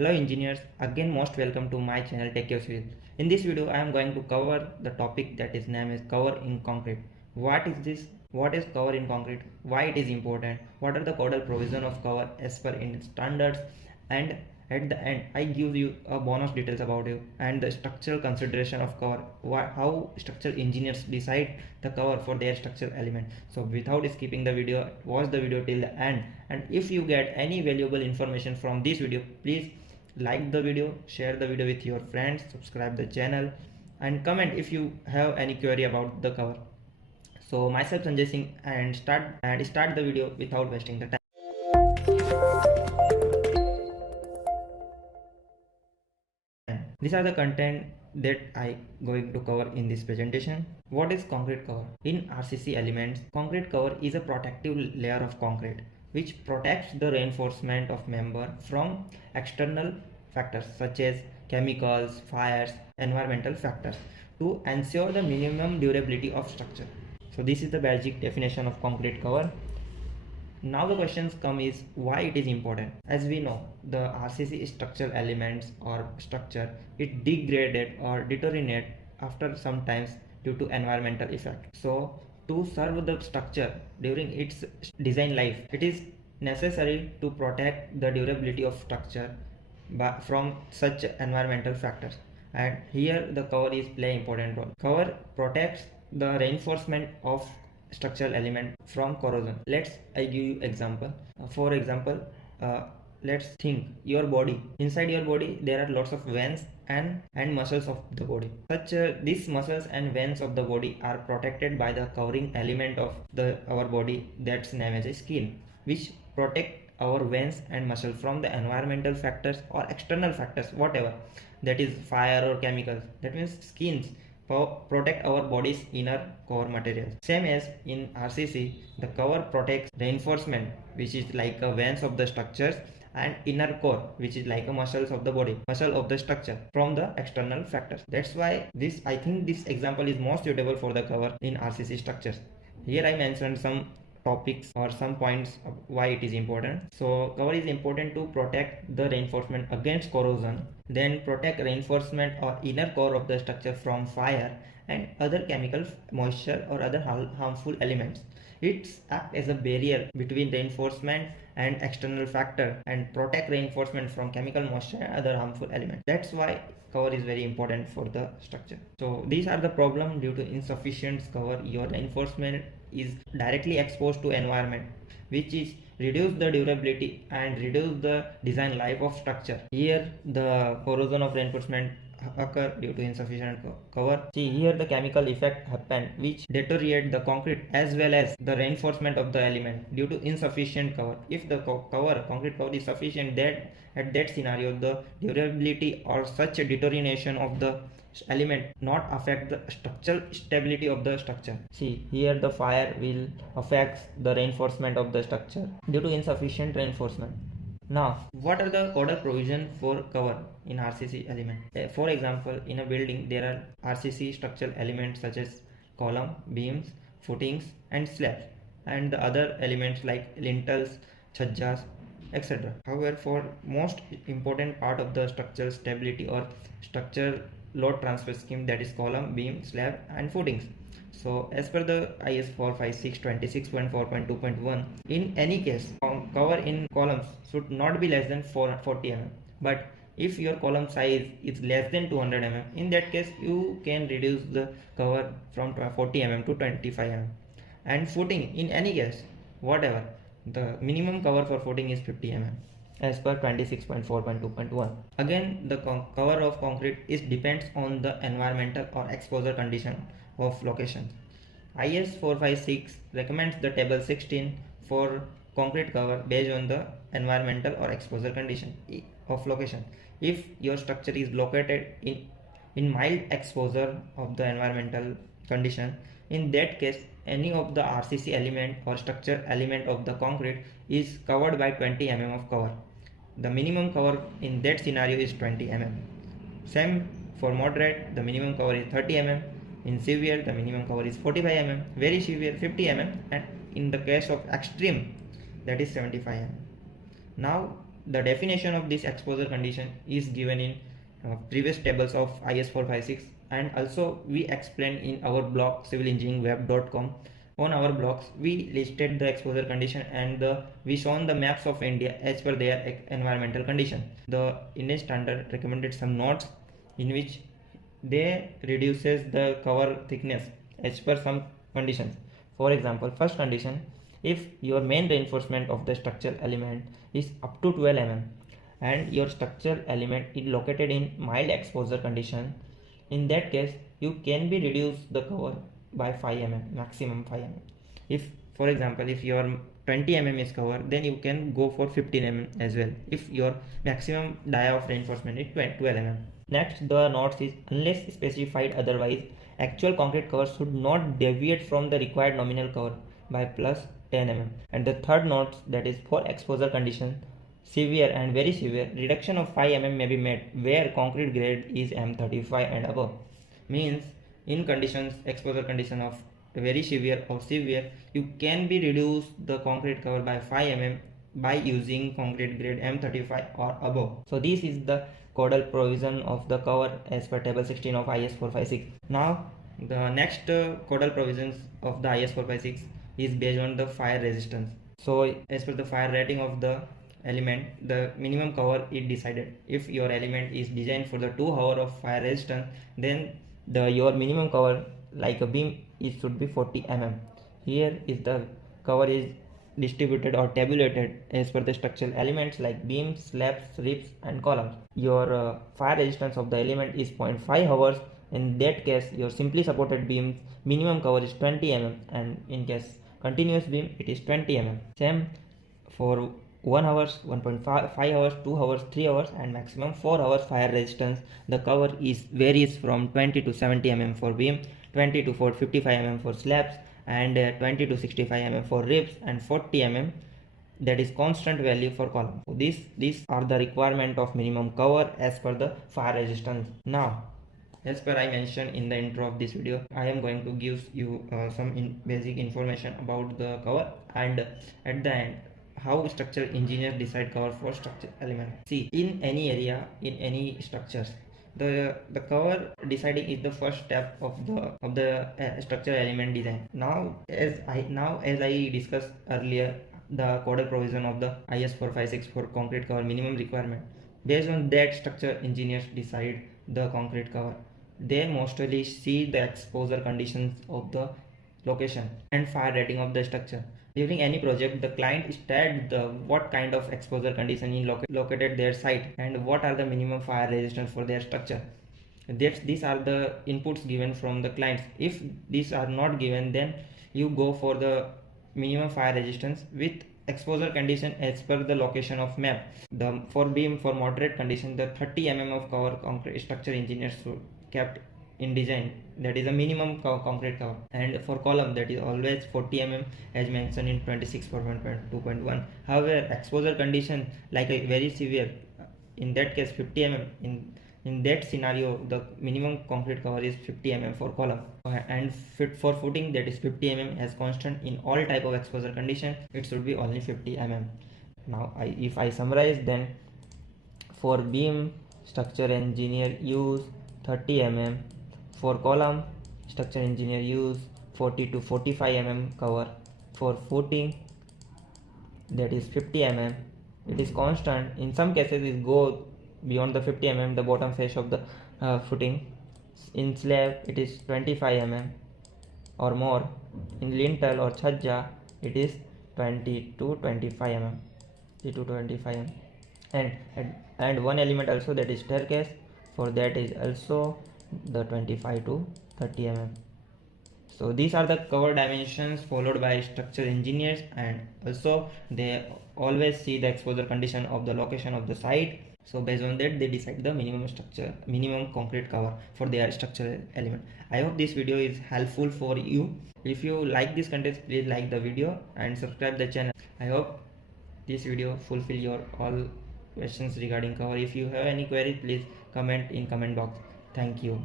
Hello engineers, again most welcome to my channel Tech Your Civil. In this video I am going to cover the topic that is named as cover in concrete. What is this? What is cover in concrete? Why it is important? What are the codal provision of cover as per Indian standards? And at the end I give you a bonus details about you and the structural consideration of cover, how structural engineers decide the cover for their structural element. So without skipping the video, watch the video till the end, and if you get any valuable information from this video, please like the video, share the video with your friends, subscribe the channel, and comment if you have any query about the cover. So myself Sanjay Singh, and start the video without wasting the time. These are the content that I going to cover in this presentation. What is concrete cover? In RCC elements, concrete cover is a protective layer of concrete which protects the reinforcement of member from external factors such as chemicals, fires, environmental factors to ensure the minimum durability of structure. So this is the basic definition of concrete cover. Now the questions come is why it is important. As we know, the RCC structural elements or structure, it degraded or deteriorate after some times due to environmental effect. So to serve the structure during its design life, it is necessary to protect the durability of structure from such environmental factors, and here the cover is play important role. Cover protects the reinforcement of structural element from corrosion. I give you example. For example, let's think your body. Inside your body there are lots of veins and muscles of the body. These muscles and veins of the body are protected by the covering element of our body, that's named as a skin, which protect our veins and muscle from the environmental factors or external factors, whatever, that is fire or chemicals. That means skins protect our body's inner core materials. Same as in RCC, the cover protects reinforcement, which is like a veins of the structures, and inner core, which is like a muscle of the structure, from the external factors. That's why I think this example is most suitable for the cover in RCC structures. Here I mentioned some topics or some points of why it is important. So cover is important to protect the reinforcement against corrosion, then protect reinforcement or inner core of the structure from fire and other chemical, moisture or other harmful elements. It acts as a barrier between reinforcement and external factor and protect reinforcement from chemical, moisture and other harmful elements. That's why cover is very important for the structure. So these are the problem. Due to insufficient cover, your reinforcement is directly exposed to environment, which is reduce the durability and reduce the design life of structure. Here the corrosion of reinforcement occur due to insufficient cover. See, here the chemical effect happen which deteriorate the concrete as well as the reinforcement of the element due to insufficient cover. If the concrete cover is sufficient, that at that scenario the durability or such a deterioration of the element not affect the structural stability of the structure. See, here the fire will affect the reinforcement of the structure due to insufficient reinforcement. Now, what are the codal provision for cover in RCC element? For example, in a building there are RCC structural elements such as column, beams, footings and slabs, and the other elements like lintels, chhajjas, etc. However, for most important part of the structural stability or structural load transfer scheme, that is column, beam, slab and footings. So as per the IS 456 26.4.2.1, in any case cover in columns should not be less than 40 mm, but if your column size is less than 200 mm, in that case you can reduce the cover from 40 mm to 25 mm. And footing, in any case, whatever, the minimum cover for footing is 50 mm as per 26.4.2.1. Again, the cover of concrete depends on the environmental or exposure condition of location. IS 456 recommends the table 16 for concrete cover based on the environmental or exposure condition of location. If your structure is located in mild exposure of the environmental condition, in that case any of the RCC element or structure element of the concrete is covered by 20 mm of cover. The minimum cover in that scenario is 20 mm. Same for moderate, the minimum cover is 30 mm. In severe, the minimum cover is 45 mm. Very severe, 50 mm. And in the case of extreme, that is 75 mm. Now The definition of this exposure condition is given in previous tables of IS 456, and also we explained in our blog civilengineeringweb.com. On our blogs we listed the exposure condition, and we shown the maps of India as per their environmental condition. The Indian standard recommended some notes in which they reduces the cover thickness as per some conditions. For example, first condition, if your main reinforcement of the structural element is up to 12 mm and your structural element is located in mild exposure condition, in that case you can be reduced the cover by 5 mm, maximum 5 mm. If for example if your 20 mm is covered, then you can go for 15 mm as well if your maximum dia of reinforcement is 12 mm. Next, the notes is, unless specified otherwise, actual concrete cover should not deviate from the required nominal cover by plus 10 mm. And the third note, that is for exposure condition, severe and very severe, reduction of 5 mm may be made where concrete grade is M35 and above. Means in conditions, exposure condition of very severe or severe, you can be reduce the concrete cover by 5 mm by using concrete grade M35 or above. So this is the codal provision of the cover as per table 16 of IS 456. Now the next codal provisions of the IS 456 is based on the fire resistance. So as per the fire rating of the element, the minimum cover is decided. If your element is designed for the 2 hour of fire resistance, then your minimum cover like a beam should be 40 mm. Here is the cover is distributed or tabulated as per the structural elements like beams, slabs, ribs and columns. Your fire resistance of the element is 0.5 hours. In that case, your simply supported beam minimum cover is 20 mm, and in case continuous beam it is 20 mm. Same for 1 hours, 1.5 hours, 2 hours, 3 hours and maximum 4 hours fire resistance. The cover is varies from 20 to 70 mm for beam, 20 to 55 mm for slabs, and 20 to 65 mm for ribs, and 40 mm that is constant value for column. So these are the requirement of minimum cover as per the fire resistance. Now, as per I mentioned in the intro of this video, I am going to give you some basic information about the cover, and at the end how structural engineers decide cover for structure element. See, in any area, in any structures, the cover deciding is the first step of the structural element design. Now as I discussed earlier, the codal provision of the IS 456 for concrete cover minimum requirement, based on that structural engineers decide the concrete cover. They mostly see the exposure conditions of the location and fire rating of the structure. During any project, the client studied what kind of exposure condition is located their site and what are the minimum fire resistance for their structure. These are the inputs given from the clients. If these are not given, then you go for the minimum fire resistance with exposure condition as per the location of map. For beam, for moderate condition, the 30 mm of cover concrete structure engineers kept in design, that is a minimum concrete cover, and for column that is always 40 mm as mentioned in 26.2.1. However, exposure condition like a very severe, in that case 50 mm. In that scenario, the minimum concrete cover is 50 mm for column, and for footing, that is 50 mm as constant. In all type of exposure condition, it should be only 50 mm. Now if I summarize, then for beam, structure engineer use 30 mm. For column, structure engineer use 40 to 45 mm cover. For footing, that is 50 mm. It is constant. In some cases it go beyond the 50 mm, the bottom face of the footing. In slab it is 25 mm or more. In lintel or chhajja it is 20 to 25 mm. 20 to 25 mm. And one element also, that is staircase, for that is also the 25 to 30 mm. So these are the cover dimensions followed by structural engineers, and also they always see the exposure condition of the location of the site. So based on that, they decide the minimum concrete cover for their structural element. I hope this video is helpful for you. If you like this content, please like the video and subscribe the channel. I hope this video fulfill your all questions regarding cover. If you have any queries, please comment in comment box. Thank you.